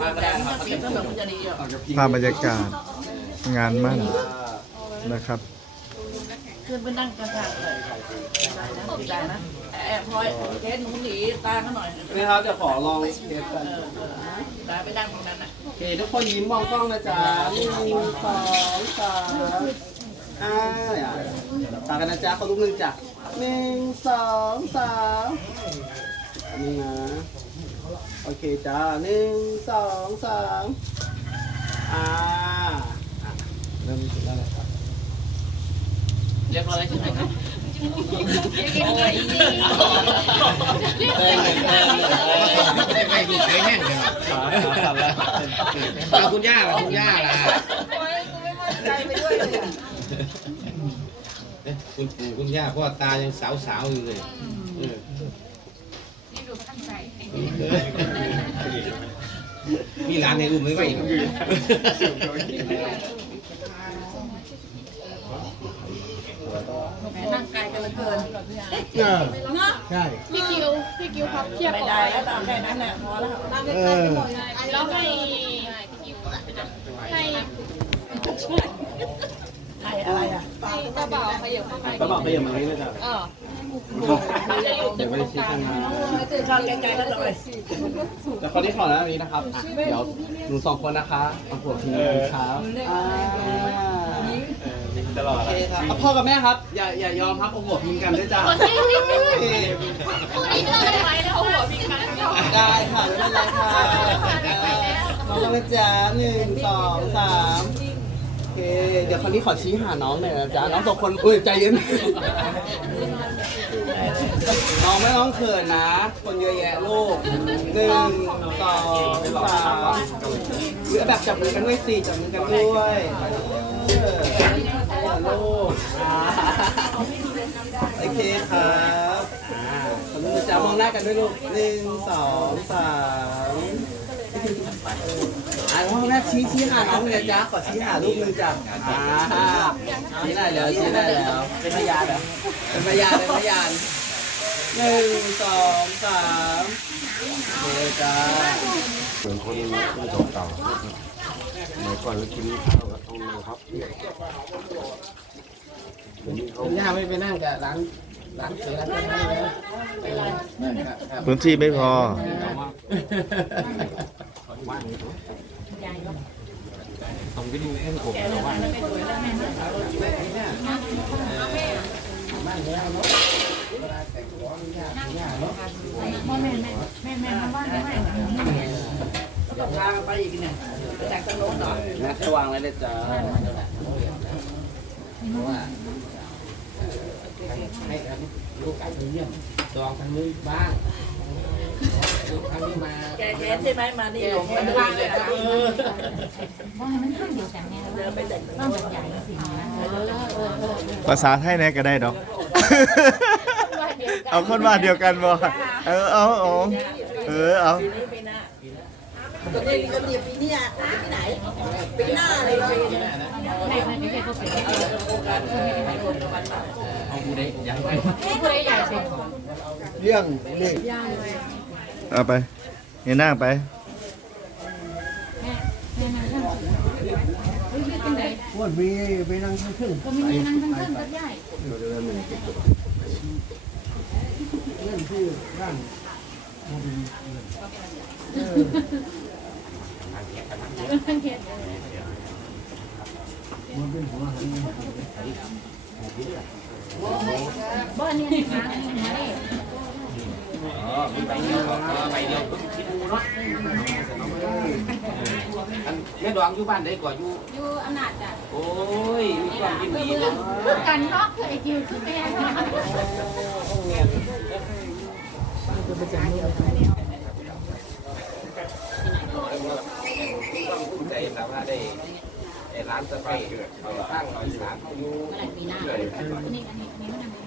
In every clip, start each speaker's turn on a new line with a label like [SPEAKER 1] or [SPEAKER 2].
[SPEAKER 1] มาก็ได้นะครับ
[SPEAKER 2] เสียงสนุกมันจะดีอะ
[SPEAKER 3] ภาพบรรยากาศงานมั่นนะครับ
[SPEAKER 2] ขึ้นไปนั่งกระถางเลยได้นะได้นะแอบพลอยเคสหนูหนีตาเขาหน่อย
[SPEAKER 1] นี่ครับจะขอลองเทสกัน
[SPEAKER 2] เออเออตาไปนั่งตรงนั้นน่ะ
[SPEAKER 1] โอเคทุกคนยิ้มมองกล้องนะจ๊ะหนึ่งสองสามอ่าอย่าตากันนะจ๊ะเขาลูกหนึ่งจ้ะหนึ่งสองสามอันนี้นะ โอเคจ้าหนึ่งสองสามอ่าอะเริ่มได้เลยครับ
[SPEAKER 2] เรียบร้อยใช่ไหมครับ
[SPEAKER 4] ไม่มีใครแน่งเลย
[SPEAKER 1] ขาขาแล้ว
[SPEAKER 4] เอาคุณย่าล่ะคุณย่าล่ะคุณปู่คุณย่าพ่อตายังสาวๆอยู่เลย มีร้านในอุ้มไม่ไหวหรอก
[SPEAKER 2] นั่งไกลกันเหลือเกิน
[SPEAKER 5] ใช่
[SPEAKER 6] พี่กิวพี่กิวพับเทียบ
[SPEAKER 2] ไม่
[SPEAKER 6] ก่อน
[SPEAKER 2] ได้แล้วตามแค่นั้นแหละพอแล้ว
[SPEAKER 5] เออ
[SPEAKER 6] แล้วให้ให้
[SPEAKER 2] ใคร อะไรอะ
[SPEAKER 6] ให้กระเป๋าขยับเข้าไป
[SPEAKER 1] กระบอกไปอย่างนี้เลยจ้ะ
[SPEAKER 6] เออ
[SPEAKER 1] เดี๋ยวไปชี้กันนะ
[SPEAKER 2] ชอบไกลๆแล้วหน่อย
[SPEAKER 1] แต่คนที่ขอแล้วนี้นะครับอะเดี๋ยวหนูสองคนนะคะเอาผัวทีครับอ่า
[SPEAKER 5] ตลอด
[SPEAKER 1] โอเคครับเอาพ่อกับแม่ครับ อย่าอย่ายอมครับเอาหัวพิงกันด้วยจ้า
[SPEAKER 6] พูดอีกเรื่องอะไรไว้แล้วหัวพิงกันไม่ออก
[SPEAKER 1] ได้ค่ะไม่เป็นไรค่ะน้องนะจ๊ะหนึ่งสองสามโอ เค เดี๋ยวคนนี้ขอชี้หาน้องหน่อยนะจ๊ะ น้องสองคน อุ้ยใจเย็น น้องไม่ต้องเขินนะ คนเยอะแยะลูกหนึ่งสองสามหรือแบบจับมือกันด้วยสิจับมือกันด้วยเออลูกอ่าโอเคครับอ่าคนนู้นจะมองหน้ากันด้วยลูกหนึ่งสองสาม อ่าพ่อแม่ชี้ชี้หาน้องเลยจ้าขอชี้หาลูกหนึ่งจ้ะอ่าชี้ได้แล้วชี้ได้แล้ว เป็นพยานเหรอเป็นพยานเป็นพยานหนึ่งสองสามโอเคจ้า
[SPEAKER 3] เหมือนคนคนเก่าๆสมัยก่อนเรากินข้าวกับทองนะครับเดี๋ยวนี้เขา
[SPEAKER 4] คุณย่าไม่ไปนั่งกับร้านร้านเสือร้านอะไรนะ
[SPEAKER 3] พื้นที่ไม่พอ
[SPEAKER 4] ต้องไปดูแค่ผมแต่ว่า
[SPEAKER 2] ต้องพากันไปอีกเนี่ยไปจากตรงโน้นเหรอ
[SPEAKER 1] นะให้วางไว้เลยจ้า
[SPEAKER 4] ให้ทำลูกไก่ไปเยี่ยมจองทางนู้นบ้าง ลูกทางนี้มา
[SPEAKER 2] แกแค้นใช่ไหมมานี่หลงไปบ้างเลยนะเดินไปแต่งโน้น
[SPEAKER 3] ภาษาไทยแน่ก็ได้ดอก เอาคนว่าเดียวกันบ่เออเอาเอาเออเอา
[SPEAKER 2] ปีนี้ปีหน้าตัวนี้ก็เดียวปีนี้อะปีไหนปีหน้าเลยปีนี้โครงการไม่ได้ให้คนกับวันมา
[SPEAKER 4] เอาผู้ใดยังไป
[SPEAKER 6] ผู้ใดใหญ่สุด
[SPEAKER 5] เรื่องเลข
[SPEAKER 3] เอาไปเห็นหน้าไป
[SPEAKER 5] ว่มีไปนั่งข้างครึ่ง
[SPEAKER 6] ก็มีนั่งทั้งเส้นกับใหญ่
[SPEAKER 5] เรื่องที่ร่างมันเป็น
[SPEAKER 6] ทั้งเขต
[SPEAKER 5] มันเป็นหัวหัน
[SPEAKER 6] บ้านนี้นะ
[SPEAKER 4] อ๋อไปเดียวไปเดียวเพิ่งคิดดูเนาะอันแม่ดวงอยู่บ้านได้ก่อนอยู่
[SPEAKER 6] อยู่อำนาจจ้ะ
[SPEAKER 4] โอ้ยมีความยินดี
[SPEAKER 6] เมือ
[SPEAKER 4] เนาะ
[SPEAKER 6] งคือกันเนาะคือไอ้กิวคือแม่เนาะ
[SPEAKER 4] ภูมิใจแบบว่าได้ไอ้ร้านสไปร์ตั้งรอยสามเขาอย
[SPEAKER 6] อะไรปีหน้าอันนี้อันนี้อันนี้มันนำ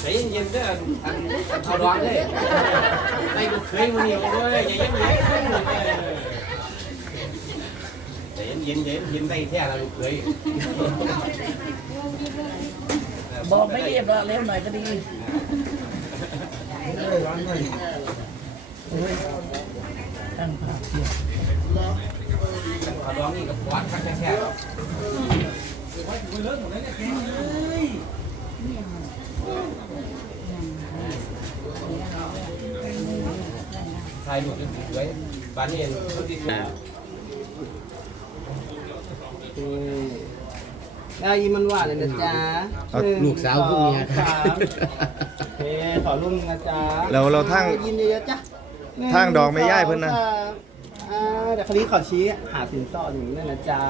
[SPEAKER 4] ใจเย็นๆเด้ออันอัน เขาร้อนเลยไม่กูเคยมันเหนียวเลยอย่าเย็นๆเย็นเย็นเย็นได้แท้เราเคย
[SPEAKER 2] บอกไม่เรียบร้อยเร็วหน่อยก็ดี
[SPEAKER 5] เลยร้านเลย
[SPEAKER 2] ตั้งภาพเทียบ
[SPEAKER 4] ขอร้องนี่กับวัดคักแท้ๆหรอกถ่ายรูปสวยๆบ้านนี้เองคนที่สวย
[SPEAKER 1] ได้ยิ้มมันหวานเลยนะจ๊ะ
[SPEAKER 3] เอา
[SPEAKER 1] หนึ่ง
[SPEAKER 3] ลูกสาวผู้เมีย
[SPEAKER 1] สองสามโอเคขอรุ่นนะจ๊ะ
[SPEAKER 3] เราเราทั้ง
[SPEAKER 1] ยิ้มเยอะๆจ้ะหนึ่
[SPEAKER 3] ทางดอกไม่ย่ายเพิ่นนะ
[SPEAKER 1] สองสามอ่าเดี๋ยวคราวนี้ขอชี้หาสินสอดอย่างนี้เลยนะจ๊ะ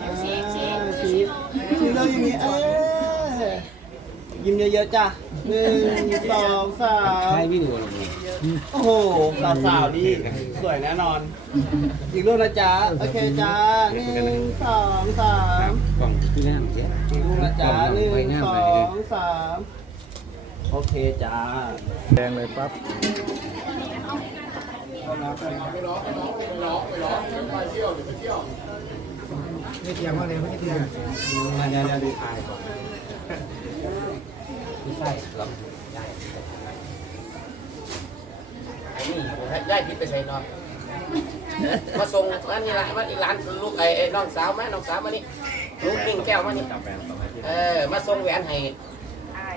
[SPEAKER 1] อ่าชี้ชี้ชี้เราอย่างนี้เออยิ้มเยอะๆจ้ะ หนึ่งสองสาม
[SPEAKER 4] ถ่ายวิดีโอลง
[SPEAKER 1] โอ้โหสาวๆดีสวยแน่นอน อีกรูปนะจ๊ะ โอเคจ้าหนึ่งสองสาม
[SPEAKER 4] กล่องที่งามเจ๊
[SPEAKER 1] อีกรูปนะจ๊ะหนึ่งสองสามโอเคจ้า
[SPEAKER 3] แดงเลยปั๊บ
[SPEAKER 5] ไม่เตรียมว่าเลยไม่เตรียม
[SPEAKER 1] มาเดี๋ยวเดี๋ยวดู
[SPEAKER 4] ไม่ใช่หรอกได้ไอ้นี่ผมให้ย้ายพิษไปใส่นอนมาส่งอันนี้ละมันอีกร้านลูกไอ้ไอ้น้องสาวไหมน้องสาวมานี่ลูกนิ่งแก้วมานี่เออมาส่งแหวนให้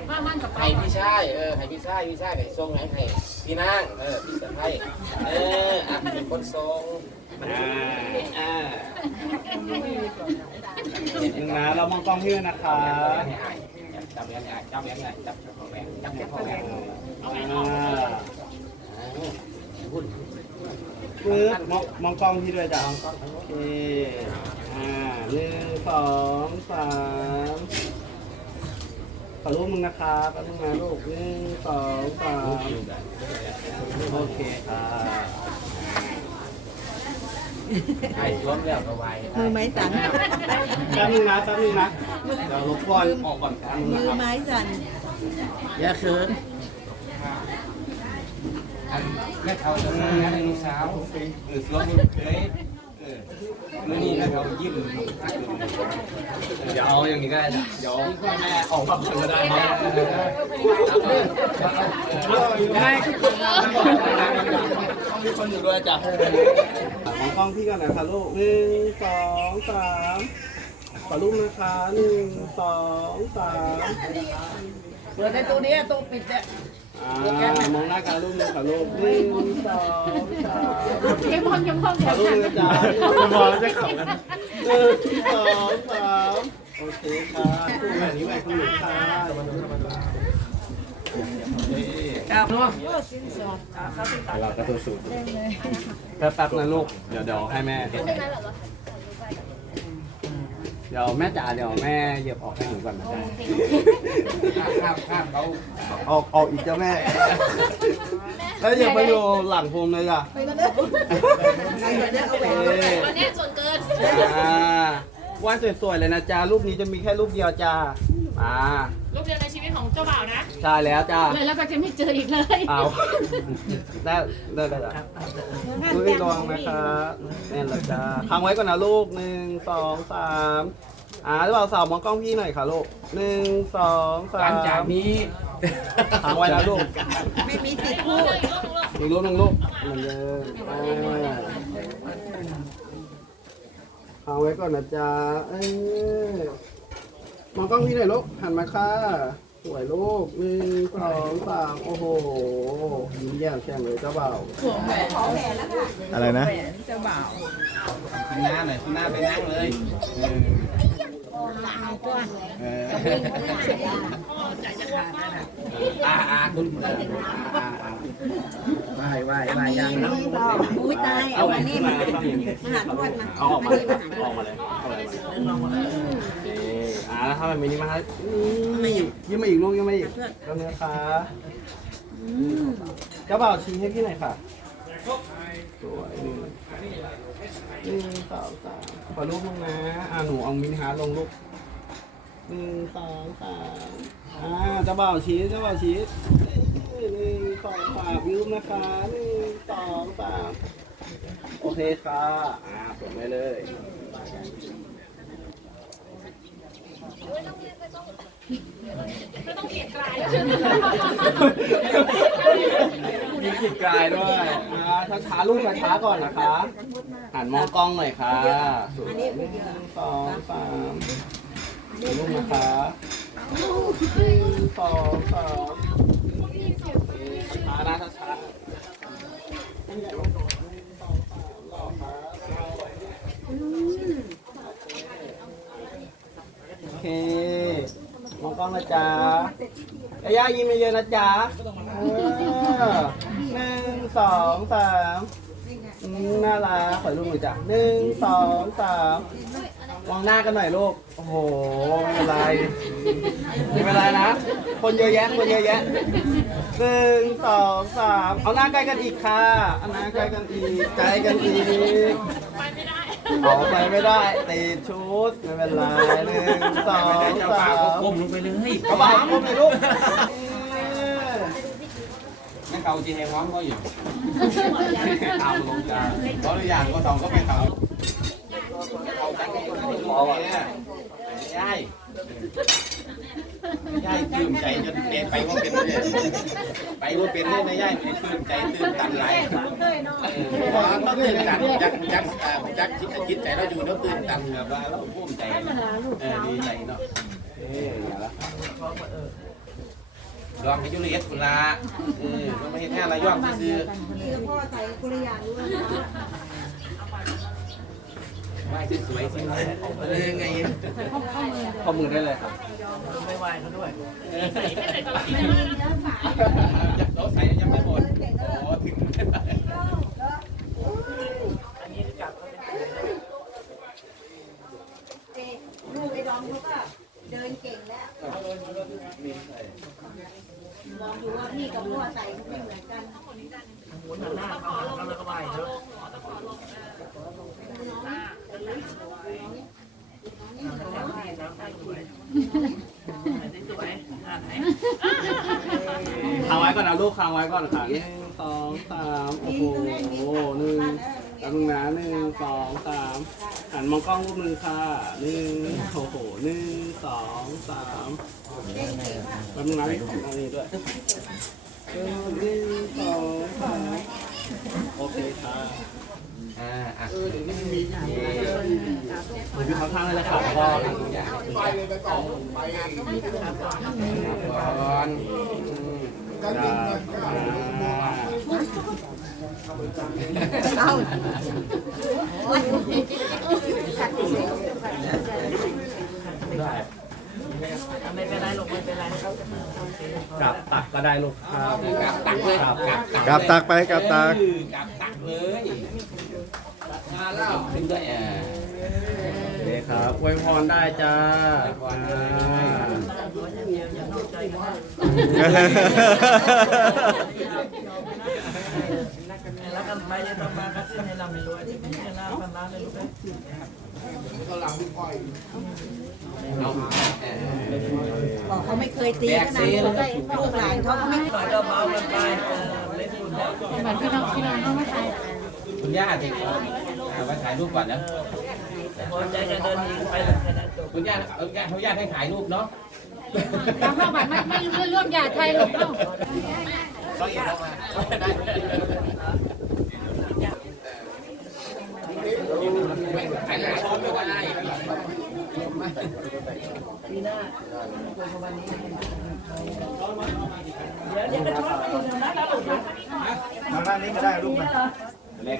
[SPEAKER 6] ว่ามันกับ
[SPEAKER 4] ให้พี่ชายเออให้พี่ชายพี่ชายก็ส่งให้ให้พี่นางเออพี่สะพ้ายเอออะเป็นคนส่ง
[SPEAKER 1] อ่าอ่าหนึ่งนะเรามองกล้องพี่ด้วยนะคะ
[SPEAKER 4] จับแหวนจับแหวนไงจับแหวนจับแหวนแหวน
[SPEAKER 1] อ่าปึ๊บมองมองกล้องพี่ด้วยจ้ะโอเคอ่าหนึ่งสองสามขอรูปมึงนะครับแป๊บนึงนะลูกหนึ่งสองสามโอเคค่ะ
[SPEAKER 4] ไอ้สวมแล้วก็ไว้
[SPEAKER 7] มือไม้สั่น
[SPEAKER 1] แป๊บนึงนะแป๊บนึงนะเดี๋ยวรบกวนออกก่อนแป๊บนึง
[SPEAKER 7] มื
[SPEAKER 1] นะ
[SPEAKER 7] อ
[SPEAKER 1] ครับ
[SPEAKER 7] ไม้สั่น
[SPEAKER 2] อย่าเขิน
[SPEAKER 4] อันแม่เขาจะมาให้ลูกสาวเออสวมลูกเคยเออแล้วนี่ก็เขายิ้ม
[SPEAKER 1] เดี๋ยวเอาอย่างนี้ก็ได้นะเดี๋ยวพ่อแม่ออกมาก่อนก็ได้นะไม่ต้องมีคนอยู่ด้วยจ้ะ มองกล้องพี่ก่อนนะคะลูกหนึ่งสองสามขอรูปนะคะหนึ่งสองสาม
[SPEAKER 2] เปิดในตู้นี้ตู้ปิดเนี่ย
[SPEAKER 1] อ่ามองหน้ากันรูปหนึ่งขอรูปหนึ่งสองสาม
[SPEAKER 6] เกมอนยังพอน
[SPEAKER 1] ขอรูปนะจ๊ะมองจะขับกันหนึ่งสองสามโอเคค่ะคู่แบบนี้แบบคุณหนูค่ะ
[SPEAKER 2] ครับเนาะ
[SPEAKER 3] เราก็ตัวสูตร
[SPEAKER 1] แป๊บๆนะลูก เดี๋ยวเดี๋ยวให้แม่ เดี๋ยวแม่จ๋าเดี๋ยวแม่เหยียบออกให้หนูก่อนนะจ๊ะ
[SPEAKER 4] ข้ามข้ามเขา
[SPEAKER 1] ออกออกอีกเจ้าแม่ แล้วเหยียบไปอยู่หลังพวงเลยจ้ะ
[SPEAKER 7] ไปกันเด้อไปกันเด้อเอาแหวน
[SPEAKER 1] เอ้ย
[SPEAKER 6] วันนี้ส่วนเกิน
[SPEAKER 1] อ่าวันสวยๆเลยนะจ๊ะรูปนี้จะมีแค่รูปเดียวจ้าอ่า
[SPEAKER 6] รูปเดียวในชีวิต ของเจ้าบ่าวนะ
[SPEAKER 1] ใช่แล้วจ้า
[SPEAKER 6] เลยแล้วก็จะไม่เจออีกเลย
[SPEAKER 1] เอาได้ได้ได้ได้ดูให้ระวังนะครับนี่นแหละจ้าค้างไว้ก่อนนะลูกหนึ่งสองสามอ่าหรือเปล่าสาวมองกล้องพี่หน่อยค่ะลูกหนึ่งสองสา
[SPEAKER 4] หลั
[SPEAKER 1] ม
[SPEAKER 4] งจากนี้
[SPEAKER 1] ค้างไว้นะลูก
[SPEAKER 7] ไม่มีสิทธิ์พูด
[SPEAKER 1] อีกรูปหนึ่งลูกเหมือนเดิมอ่าค้างไว้ก่อนนะจ๊ะเอ้ย มองกล้องพี่หน่อยลูกหันมาค่ะ สวยลูกหนึ่งสองสามโอ้โหยิ้มแย้มแช่งเลยเจ้าบ่าว
[SPEAKER 2] สวมแหวน
[SPEAKER 3] อะไรนะ
[SPEAKER 2] แหวนเจ้าบ่าว
[SPEAKER 4] ข้างหน้าหน่อยข้างหน้าไปนั่งเลยเออเออ
[SPEAKER 2] ใจจะขาดแล้วนะ
[SPEAKER 4] อ่าอ่าคุณอ่าอ่าอ่า
[SPEAKER 1] ไหว้ไหว้ไหว้ยังนะ
[SPEAKER 7] อุ้ยตาย
[SPEAKER 1] เอา
[SPEAKER 7] เอา
[SPEAKER 1] อั
[SPEAKER 7] อั
[SPEAKER 1] น
[SPEAKER 7] น
[SPEAKER 1] นี้
[SPEAKER 7] นี้
[SPEAKER 1] มา
[SPEAKER 7] มา
[SPEAKER 1] ต้องอย่างนี้
[SPEAKER 7] มาหาทวดมา
[SPEAKER 1] เอาออกมาเลยออกมาเลยเอาเลยอ่า แล้วทำแบบนี้มาครับนี่ยิ้มมาอีกลูกยิ้มมาอีกแล้วเนื้อค่ะเจ้าบ่าวชี้ให้พี่หน่อยค่ะสวยหนึ่งหนึ่งสองสามขอรูปลงนะอ่าหนูเอามินิฮาร์ทลงลูกหนึ่งสองสามอ่าเจ้าบ่าวชี้เจ้าบ่าวชี้หนึ่งสองสามยืมนะคะหนึ่งสองสามโอเคค่ะ อ่าส่งไปเลย
[SPEAKER 6] ไม่ต้องเกลียดกลาย
[SPEAKER 1] มีขีดกายด้วยอ่าช้าๆลูกช้าๆก่อนนะคะหันมองกล้องหน่อยค่ะ
[SPEAKER 7] อันนี้พูดเยอะ
[SPEAKER 1] สองสามลูกนะคะหนึ่งสองสามช้าๆนะช้าๆโอ เคมองกล้องนะจ๊ะยาย่ายิ้มเยอะๆนะจ๊ะเออหนึ่งสองสามอืมน่ารักขอรูปหน่อยจ้ะหนึ่งสองสามมองหน้ากันหน่อยลูก โอ้โหไม่เป็นไรไม่เป็นไรนะ คนเยอะแยะ คนเยอะแยะหนึ่งสองสามเอาหน้าใกล้กันอีกค่ะเอาหน้าใกล้กันอีกใกล้กันอีก
[SPEAKER 6] ไปไม่ได้
[SPEAKER 1] ออกไปไม่ได้ติดชุดไม่เป็นไรหนึ่งสองสาม
[SPEAKER 4] ก้มลงไปเลย
[SPEAKER 1] เอาบ้าก้มเลยลูก
[SPEAKER 4] แม่เขาจีแหงว้างก็อยู่
[SPEAKER 1] ตามลงจาน
[SPEAKER 4] เพราะอย่างก็ต้องก็ไปเขา
[SPEAKER 1] เอาจังเลยขอก่อน
[SPEAKER 4] ย่ายย่ายตื่นใจจนเด็นไปว่าเป็นเลยไปว่าเป็นเลยนะย่ายตื่นใจตื่นตันไรเพราะต้องตื่นตันจักจักจักคิดคิดใจเราอยู่แล้วตื่นตันแบบว่าเราภูมิใจเออดีใจเนาะ
[SPEAKER 1] เอ๊ะอย่าละ
[SPEAKER 4] ลองไปยุเรียสคุณละเออมันไม่เห็นแค่อะย่อมซื้อ
[SPEAKER 7] นี่ก็พ่อใส่กุริยางด้วยนะ
[SPEAKER 4] ไม่สวยๆสิเลยไง
[SPEAKER 1] ข้อมือได้เลยครับ
[SPEAKER 2] ไม่ไหวเขาด้วย
[SPEAKER 6] ใส่ไม่ใส่ตลอดที่หน้านะ
[SPEAKER 4] เราใส่ยังไม่หมดโอ้ถึง
[SPEAKER 2] อันนี้กลับเป็น
[SPEAKER 7] เด็กลูกไอ้ดอมเขาก็เดินเก่งแล้วลองดูว่าพี่กับพ่อใส่ไม่เหมือนกัน
[SPEAKER 2] หมุนหน้าเข้าแล้วก็ไหวเนาะ สวยอ่าไหน
[SPEAKER 1] ค้างไว้ก่อนนะลูกค้างไว้ก่อนค่ะหนึ่งสองสามโอ้โหหนึ่งแล้วนึงนะหนึ่งสองสามหันมองกล้องรูปหนึ่งค่ะหนึ่งโอ้โหหนึ่งสองสามแล้วนึงนะนี่ด้วยหนึ่งสองสามโอเคค่ะ
[SPEAKER 4] อ่าอะ
[SPEAKER 1] มือพี่เขาทางเล ยค่ะแล้วก็
[SPEAKER 4] ไปเลยไปต่อไปก่อน
[SPEAKER 7] เอา
[SPEAKER 1] ได้
[SPEAKER 2] ไม่เป็นไรลงไม่เป็นไร
[SPEAKER 1] กลับตักก็ได้ลูกครับ
[SPEAKER 4] กลับตักเลยกลับตัก
[SPEAKER 3] กลับตักไปกลับตัก
[SPEAKER 4] กลับตักเลยมาแล้วถึง
[SPEAKER 1] ได้ คครับอวยพรได้จ้าอ่า
[SPEAKER 2] แล้วกันไปจะต้องมาคัดให้เราไม่รู้ที่นี่เราพันล้านเลยลูก
[SPEAKER 4] เอา
[SPEAKER 7] บอกเขาไม่เคยตีกันนะลูกหลานเขาก็ไม่
[SPEAKER 2] หน่อยก็เบากันไปเล่นคุณเนี่ย
[SPEAKER 6] เหมือนพี่น้องพี่น้องเข้ามาถ่าย
[SPEAKER 4] คุณย่าสิเอาไปถ่ายรูปก่อนนะ
[SPEAKER 2] พอใจจะเดินอีไปแบบนั้นจบ
[SPEAKER 4] คุณย่าเอาย่าเขาย่าให้ถ่ายรูปเนาะ
[SPEAKER 6] เราเข้าบัตรไม่ไม่ร่วมยาไทยหรอกเนาะ
[SPEAKER 4] ต้องเห็นเข้ามาได้ถ่ายหลายรูปไม่ได้
[SPEAKER 2] ปีหน้าเดี๋ยวเดี๋ยวจะชอบไปอยู่นะแล้วลูก
[SPEAKER 5] มาด้านนี้ก็ได้ลูกนะ
[SPEAKER 1] เล็ก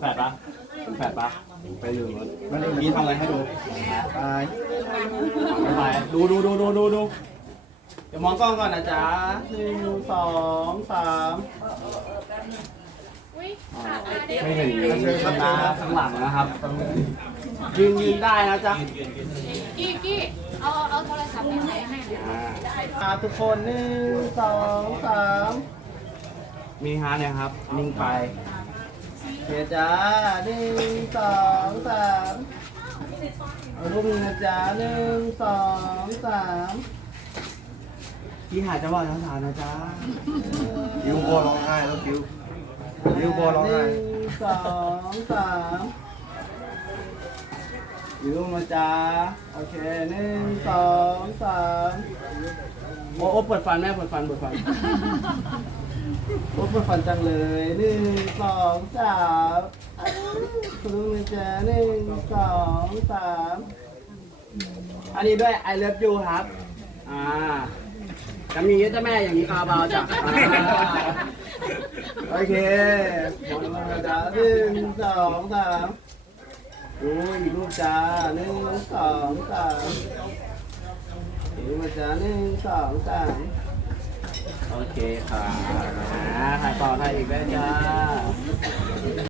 [SPEAKER 1] แปดปะ แปดปะไปลืมแล้วไม่ได้มีทำอะไรให้ดู
[SPEAKER 5] ตาย
[SPEAKER 1] ไปดูดูดูดูดูดูเดี๋ยวมองกล้องก่อนนะจ๊ะหนึ่งสองสาม
[SPEAKER 6] อุ้ย
[SPEAKER 1] ไม่เห็นยืนยืนนะข้างหลังนะครับยืนยืนได้นะจ๊ะ
[SPEAKER 6] กี้กี้เอาเอาโทรศัพท์ไปใส่ให้
[SPEAKER 1] อ่าทุกคนหนึ่งสองสามมีฮาร์ดนะครับนิ่งไป เฮียจ้าหนึ่งสองสามเอารูปหนึงนะจ๊ะหนึ่งสองสามพี่หายจังหวะช้าๆนะจ๊ะ
[SPEAKER 3] คิวโบร้องไห้แล้วคิวคิวโบร้องไห้
[SPEAKER 1] หนึ่งสองสามอยู่รูปมาจ้าโอเคหนึ่งสองสามโอ้โอ้เปิดฟันแม่เปิดฟันเปิดฟัน โอ้เปิดฟันจังเลยหนึ่งสองสามคุณลุงนะจ๊ะหนึ่งสองสามอันนี้ด้วย I love you ครับ อ่าจะมีจะแม่อย่างนี้คาบาวจ้ะอ่าโอเคหมดแล้วจ้ะหนึ่งสองสามโอ้ยอีกรูปจ้าหนึ่งสองสามอีกรูปจ้าหนึ่งสองสาม โอเคค่ะถ่ายต่อถ่ายอีกได้จ้า